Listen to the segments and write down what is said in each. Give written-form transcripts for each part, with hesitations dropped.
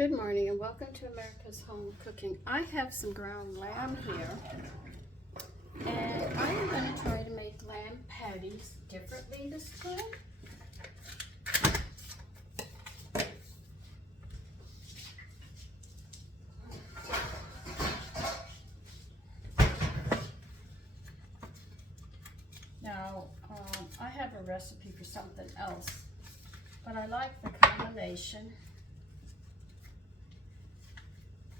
Good morning and welcome to America's Home Cooking. I have some ground lamb here and I am going to try to make lamb patties differently this time. Now, I have a recipe for something else, but I like the combination.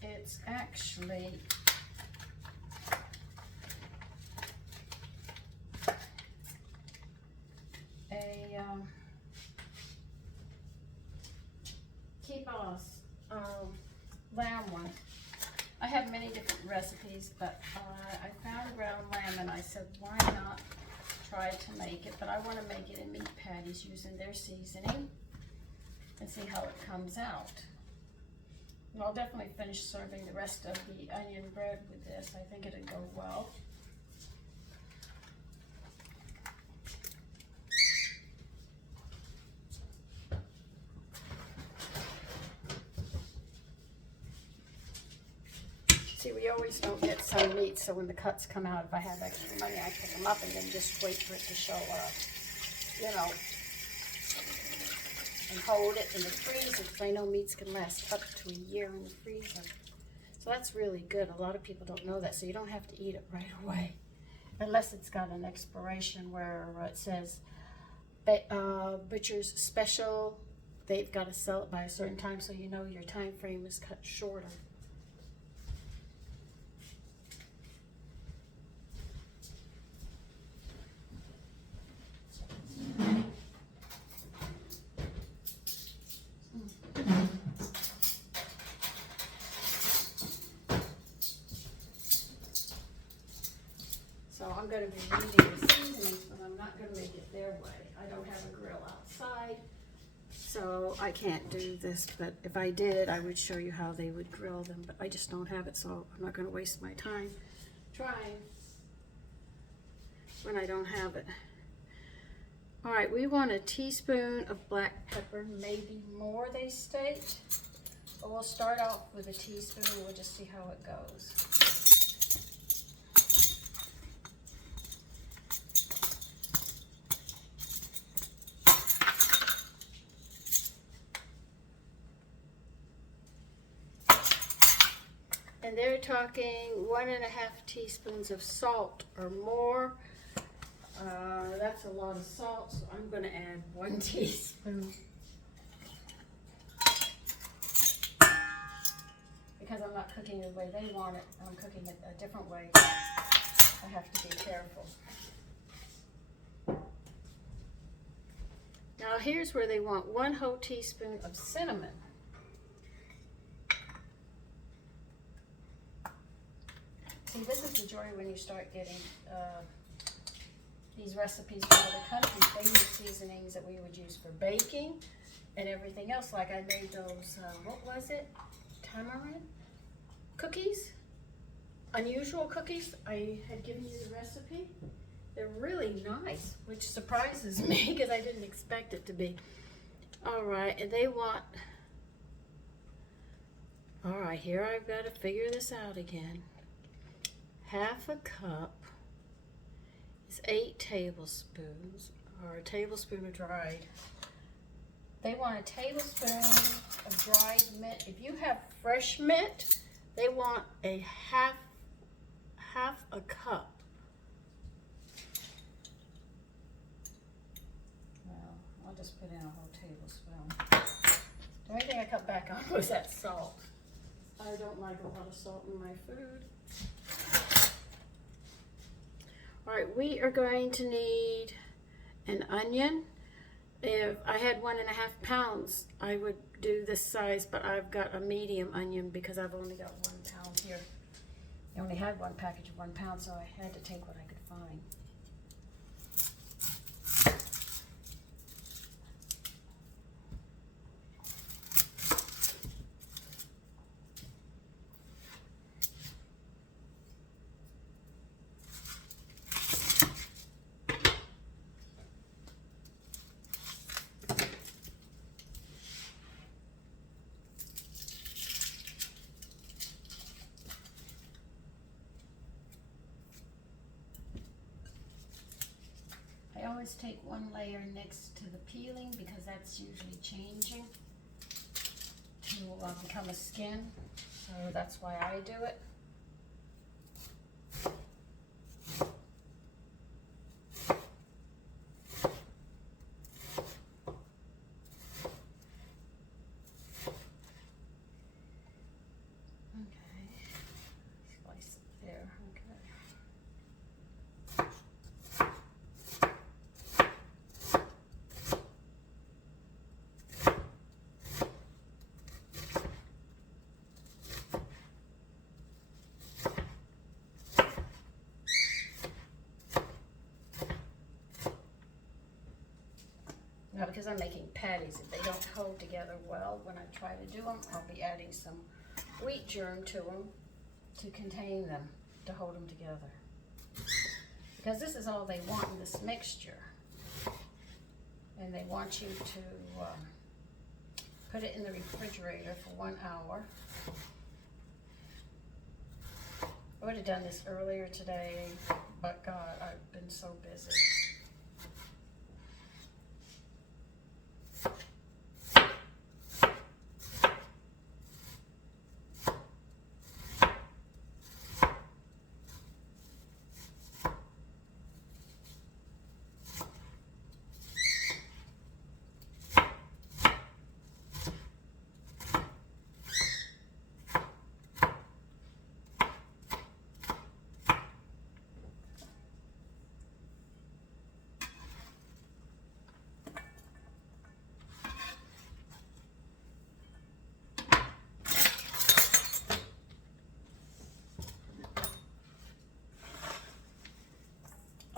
It's actually a Kebabs lamb one. I have many different recipes, but I found ground lamb and I said, why not try to make it? But I want to make it in meat patties using their seasoning and see how it comes out. And I'll definitely finish serving the rest of the onion bread with this. I think it'll go well. See, we always don't get some meat, so when the cuts come out, if I have extra money, I pick them up and then just wait for it to show up, you know, and hold it in the freezer, because I know meats can last up to a year in the freezer. So that's really good. A lot of people don't know that, so you don't have to eat it right away, unless it's got an expiration where it says butcher's special. They've got to sell it by a certain time, so you know your time frame is cut shorter. So I'm going to be reading the seasonings, but I'm not going to make it their way. I don't have a grill outside, so I can't do this. But if I did, I would show you how they would grill them. But I just don't have it, so I'm not going to waste my time trying when I don't have it. All right, we want a teaspoon of black pepper, maybe more, they state. But we'll start off with a teaspoon and we'll just see how it goes. And they're talking 1.5 teaspoons of salt or more. That's a lot of salt, so I'm going to add 1 teaspoon. Because I'm not cooking it the way they want it, I'm cooking it a different way. I have to be careful. Now here's where they want 1 whole teaspoon of cinnamon. See, this is the joy when you start getting these recipes from other countries. They use seasonings that we would use for baking and everything else. Like I made those, what was it? Tamarind cookies? Unusual cookies. I had given you the recipe. They're really nice, which surprises me because I didn't expect it to be. All right, and they want, all right, here I've got to figure this out again. 1/2 cup is 8 tablespoons, or a tablespoon of dried. They want a tablespoon of dried mint. If you have fresh mint, they want a half a cup. Well, I'll just put in a whole tablespoon. The only thing I cut back on was that salt. I don't like a lot of salt in my food. All right, we are going to need an onion. If I had 1.5 pounds, I would do this size, but I've got a medium onion because I've only got 1 pound here. I only had 1 package of 1 pound, so I had to take what I could find. always take one layer next to the peeling because that's usually changing to become a skin. So that's why I do it. Now, because I'm making patties, if they don't hold together well when I try to do them, I'll be adding some wheat germ to them to contain them, to hold them together. Because this is all they want in this mixture. And they want you to put it in the refrigerator for 1 hour. I would have done this earlier today, but God, I've been so busy.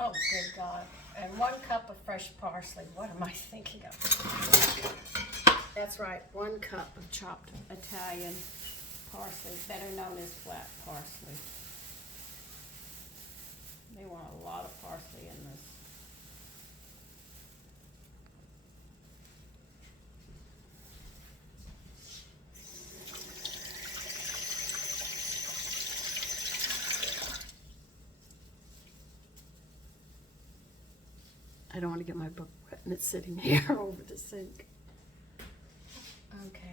Oh, good God. And 1 cup of fresh parsley. What am I thinking of? That's right, 1 cup of chopped Italian parsley, better known as flat parsley. They want a lot of parsley in this. I don't want to get my book wet and it's sitting here over the sink. Okay.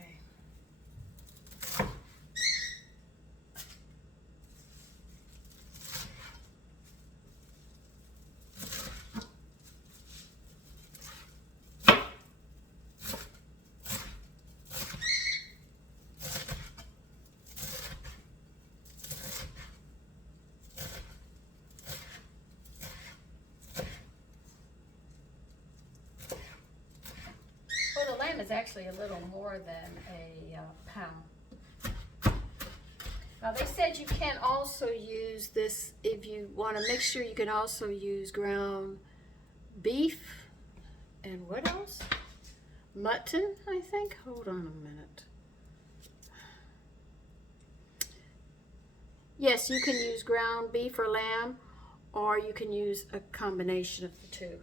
Is actually a little more than a pound. Now they said you can also use this if you want a mixture. You can also use ground beef and what else? Mutton, I think. Hold on a minute. Yes, you can use ground beef or lamb, or you can use a combination of the two.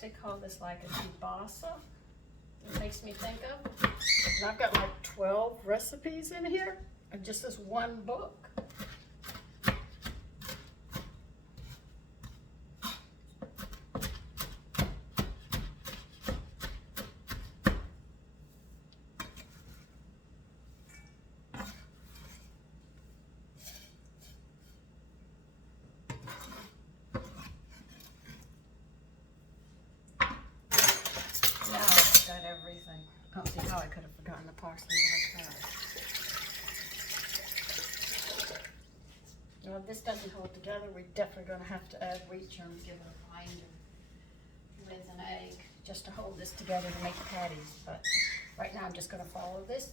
They call this like a kielbasa. It makes me think of. And I've got like 12 recipes in here, and just this one book. Everything. I don't see how I could have forgotten the parsley like that. Well, if this doesn't hold together, we're definitely going to have to add wheat germ, give it a binder with an egg just to hold this together to make patties. But right now I'm just going to follow this.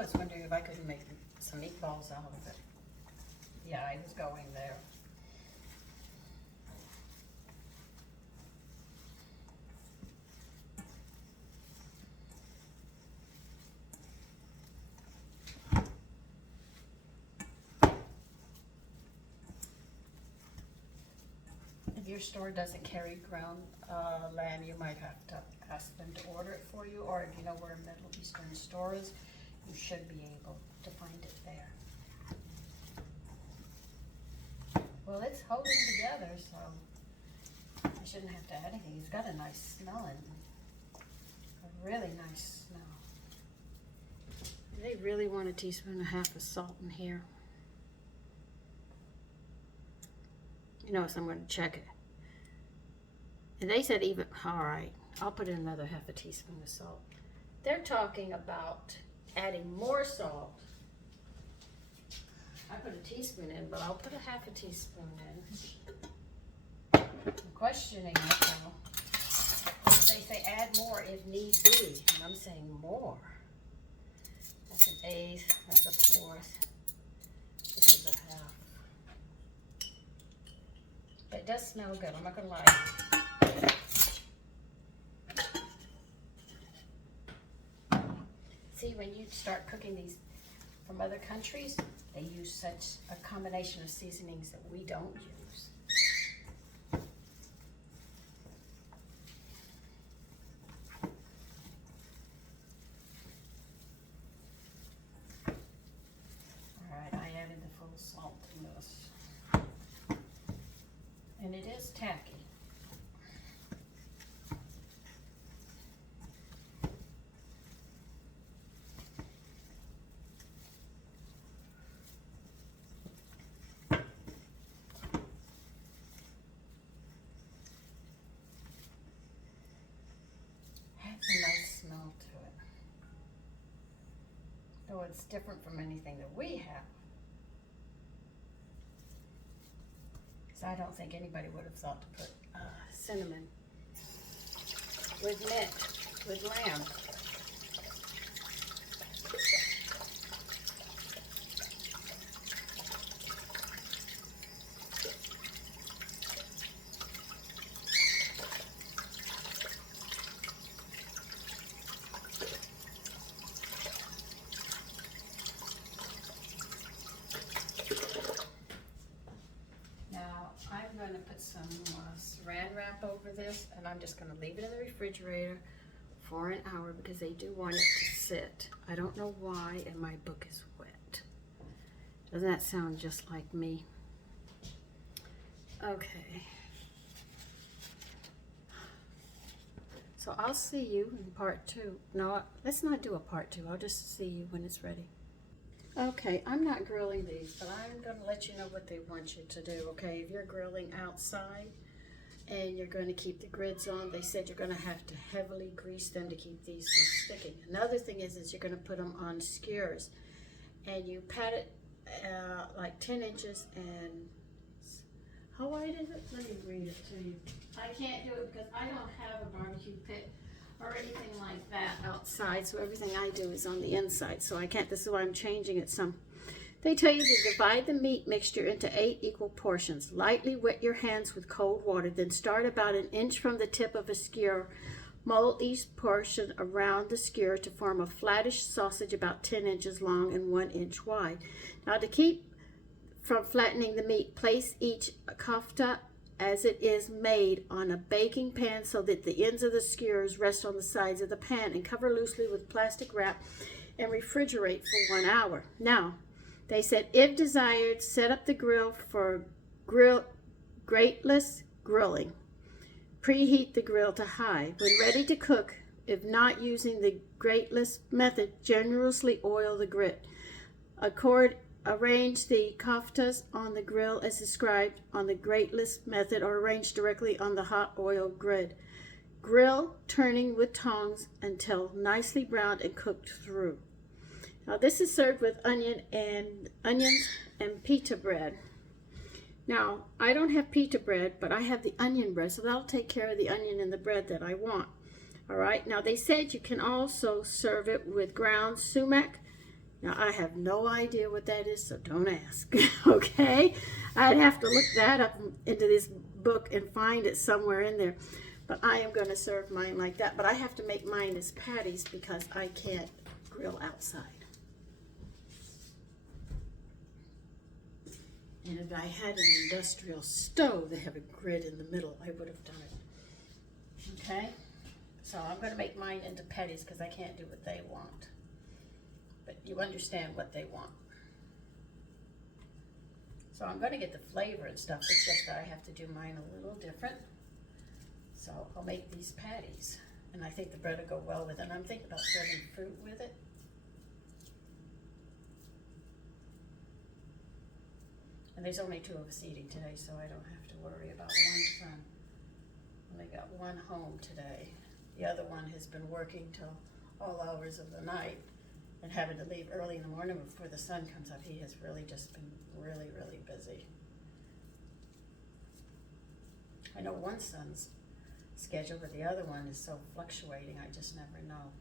was wondering if I could make some meatballs out of it. Yeah, I was going there. If your store doesn't carry ground lamb, you might have to ask them to order it for you, or if you know where a Middle Eastern store is, you should be able to find it there. Well, it's holding together, so I shouldn't have to add anything. It's got a nice smell in it. A really nice smell. They really want a teaspoon and a half of salt in here. You know, so I'm going to check it. And they said even, all right, I'll put in another half a teaspoon of salt. They're talking about adding more salt. I put a teaspoon in, but I'll put a half a teaspoon in. I'm questioning it though. They say add more if need be, and I'm saying more. That's an eighth, that's a fourth. This is a half. It does smell good, I'm not gonna lie. See, when you start cooking these from other countries, they use such a combination of seasonings that we don't use. All right, I added the full salt to this. And it is tacky. A nice smell to it. Though it's different from anything that we have. So I don't think anybody would have thought to put cinnamon with mint, with lamb. I'm going to put some saran wrap over this, and I'm just going to leave it in the refrigerator for an hour because they do want it to sit. I don't know why, and my book is wet. Doesn't that sound just like me? Okay. So I'll see you in part 2. No, let's not do a part 2. I'll just see you when it's ready. Okay, I'm not grilling these, but I'm going to let you know what they want you to do, okay? If you're grilling outside and you're going to keep the grids on, they said you're going to have to heavily grease them to keep these from sticking. Another thing is you're going to put them on skewers, and you pat it like 10 inches, and how wide is it? Let me read it to you. I can't do it because I don't have a barbecue pit or anything like that outside, so everything I do is on the inside, so I can't. This is why I'm changing it some. They tell you to divide the meat mixture into 8 equal portions. Lightly wet your hands with cold water, then start about an inch from the tip of a skewer. Mold each portion around the skewer to form a flattish sausage about 10 inches long and 1 inch wide. Now, to keep from flattening the meat, place each kofta as it is made on a baking pan so that the ends of the skewers rest on the sides of the pan, and cover loosely with plastic wrap and refrigerate for 1 hour. Now, they said if desired, set up the grill for grateless grilling. Preheat the grill to high. When ready to cook, if not using the grateless method, generously oil the grit. Arrange the koftas on the grill as described on the grateless method, or arrange directly on the hot oil grid. Grill, turning with tongs until nicely browned and cooked through. Now this is served with onions and pita bread. Now I don't have pita bread, but I have the onion bread, so that'll take care of the onion and the bread that I want. All right. Now they said you can also serve it with ground sumac, Now, I have no idea what that is, so don't ask, okay? I'd have to look that up into this book and find it somewhere in there. But I am going to serve mine like that. But I have to make mine as patties because I can't grill outside. And if I had an industrial stove that had a grid in the middle, I would have done it. Okay? So I'm going to make mine into patties because I can't do what they want. But you understand what they want. So I'm going to get the flavor and stuff. It's just that I have to do mine a little different. So I'll make these patties. And I think the bread will go well with it. And I'm thinking about serving fruit with it. And there's only 2 of us eating today, so I don't have to worry about one son. Only got one home today. The other one has been working till all hours of the night and having to leave early in the morning before the sun comes up. He has really just been really, really busy. I know one son's schedule, but the other one is so fluctuating, I just never know.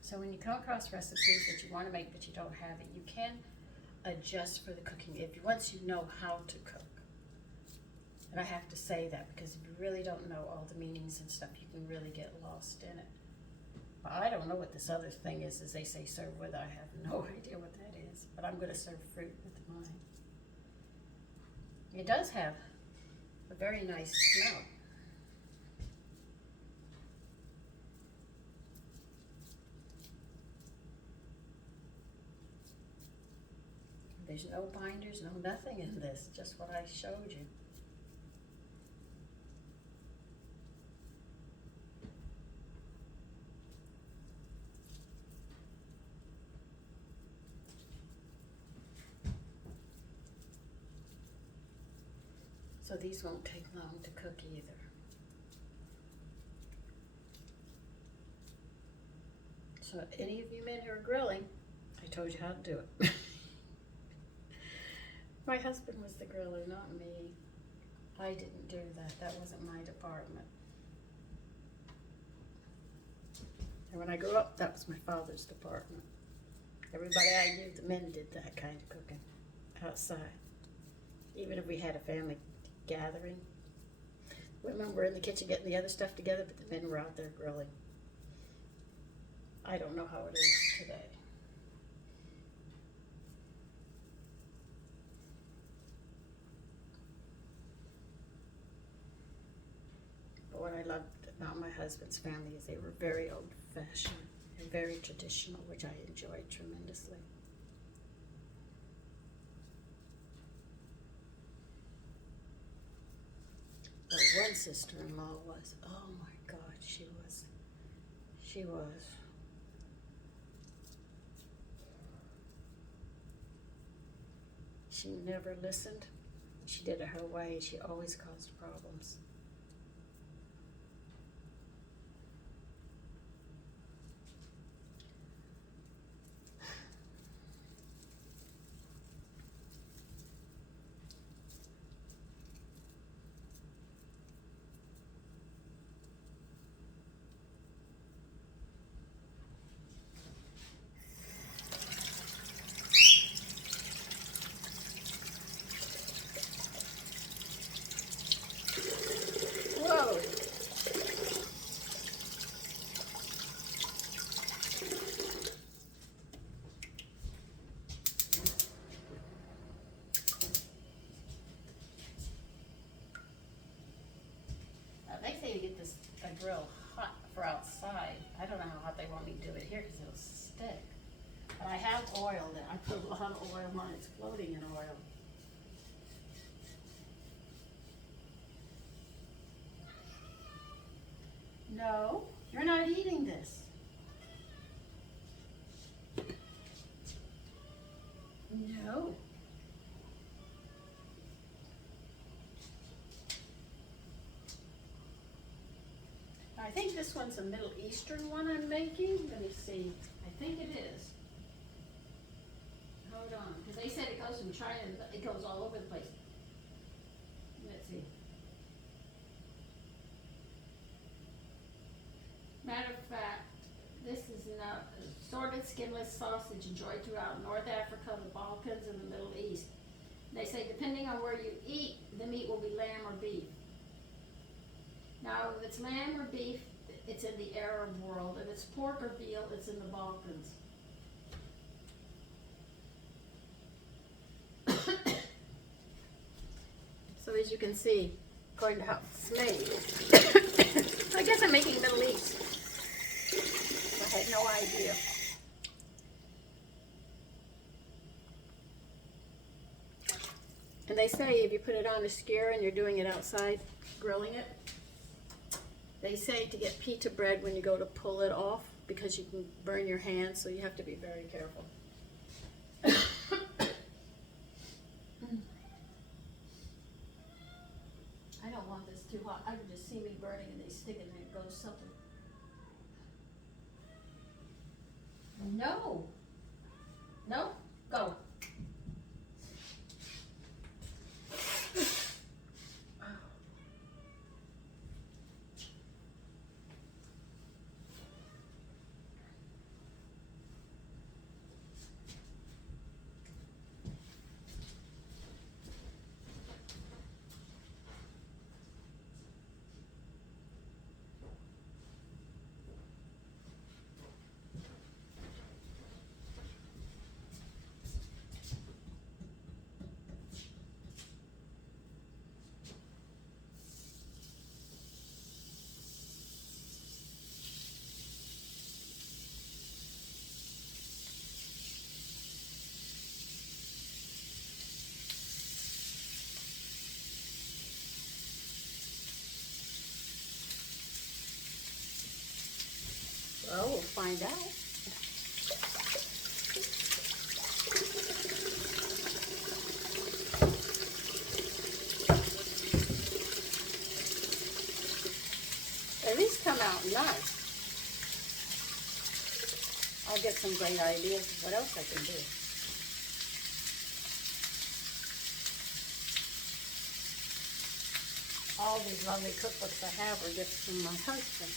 So when you come across recipes that you want to make but you don't have it, you can adjust for the cooking once you know how to cook. And I have to say that because if you really don't know all the meanings and stuff, you can really get lost in it. But I don't know what this other thing is, as they say serve with. I have no idea what that is, but I'm going to serve fruit with mine. It does have a very nice smell. There's no binders, no nothing in this, just what I showed you. So these won't take long to cook either. So any of you men who are grilling, I told you how to do it. My husband was the griller, not me. I didn't do that. That wasn't my department. And when I grew up, that was my father's department. Everybody I knew, the men did that kind of cooking outside. Even if we had a family gathering, women were in the kitchen getting the other stuff together, but the men were out there grilling. I don't know how it is today. But what I loved about my husband's family is they were very old-fashioned and very traditional, which I enjoyed tremendously. But one sister-in-law was, oh my God, she was. She never listened. She did it her way. She always caused problems. Whoa! They say to get this grill hot for outside. I don't know how hot they want me to do it here because it'll stick. But I have oil that I put a lot of oil on. It's floating in oil. No, you're not eating this. No. I think this one's a Middle Eastern one I'm making. Let me see. I think it is. Hold on, because they said it goes from China, it goes all over the place. Let's see. Matter of fact, this is not assorted skinless sausage enjoyed throughout North Africa, the Balkans, and the Middle East. They say depending on where you eat, the meat will be lamb or beef. Now, if it's lamb or beef, it's in the Arab world. If it's pork or veal, it's in the Balkans. So as you can see, according to how it's made, I guess I'm making Middle East. I had no idea. And they say if you put it on a skewer and you're doing it outside, grilling it, they say to get pita bread when you go to pull it off because you can burn your hands, so you have to be very careful. I don't want this too hot. I can just see me burning and they stick in there and goes something. No. No? Go. Well, we'll find out. At least come out nice. I'll get some great ideas of what else I can do. All these lovely cookbooks I have are gifts from my husband.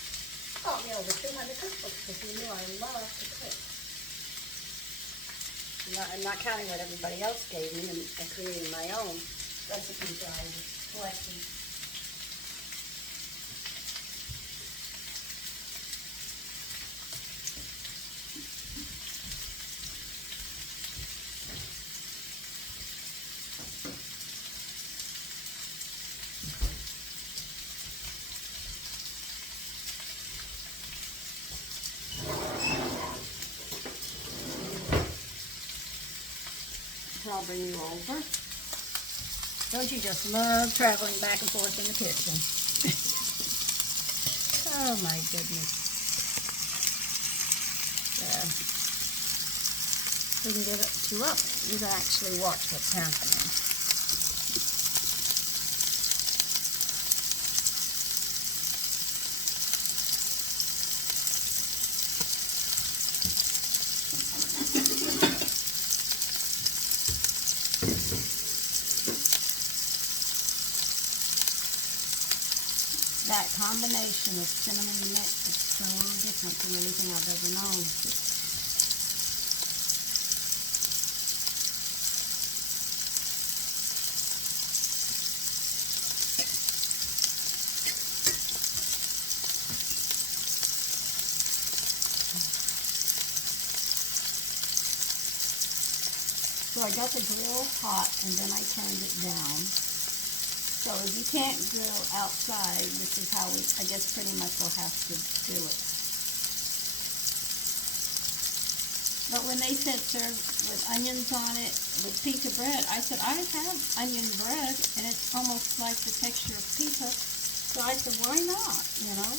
Bought me over 200 cookbooks because he knew I love to cook. I'm not counting what everybody else gave me and creating my own recipes that I was collecting. I'll bring you over. Don't you just love traveling back and forth in the kitchen? Oh my goodness. We can get it to up. You can actually watch what's happening. That combination of cinnamon mix is so different from anything I've ever known. So I got the grill hot and then I turned it down. So if you can't grill outside, this is how we, I guess pretty much we'll have to do it. But when they said serve with onions on it, with pita bread, I said, I have onion bread, and it's almost like the texture of pita. So I said, why not, you know?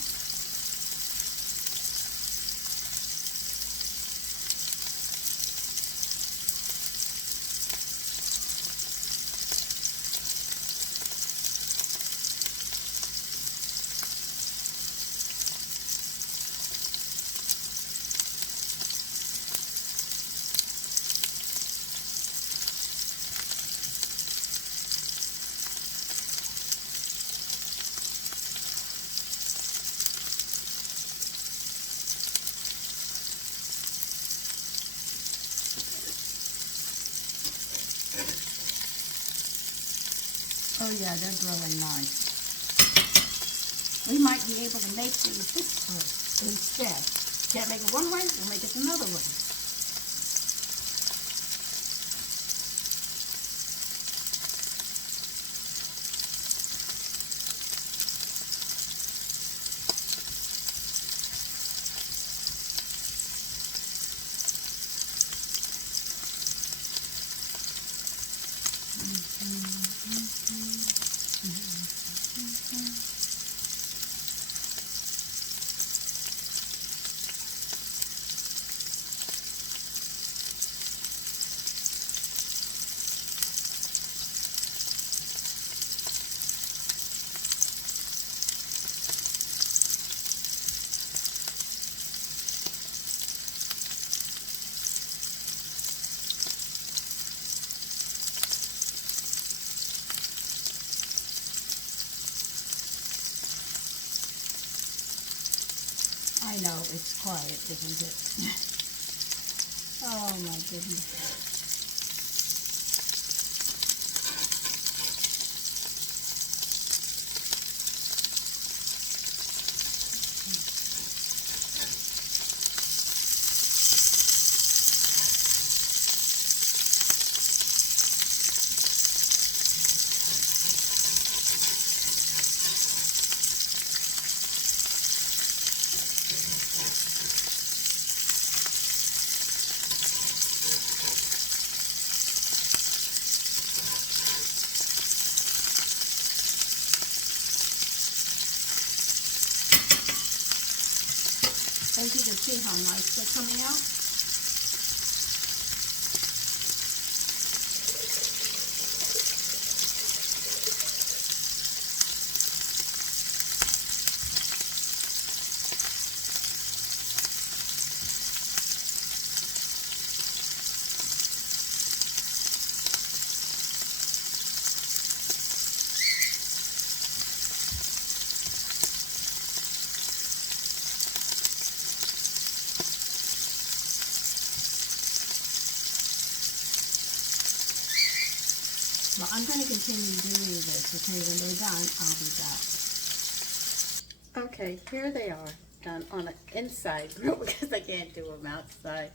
Oh yeah, they're grilling nice. We might be able to make these this way instead. Can't make it one way, we'll make it another way. I know, it's quiet, isn't it? Oh my goodness. As you can see how nice they're coming out. Well, I'm going to continue doing this, okay? When they're done, I'll be back. Okay, here they are, done on an inside grill because I can't do them outside.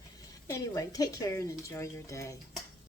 Anyway, take care and enjoy your day.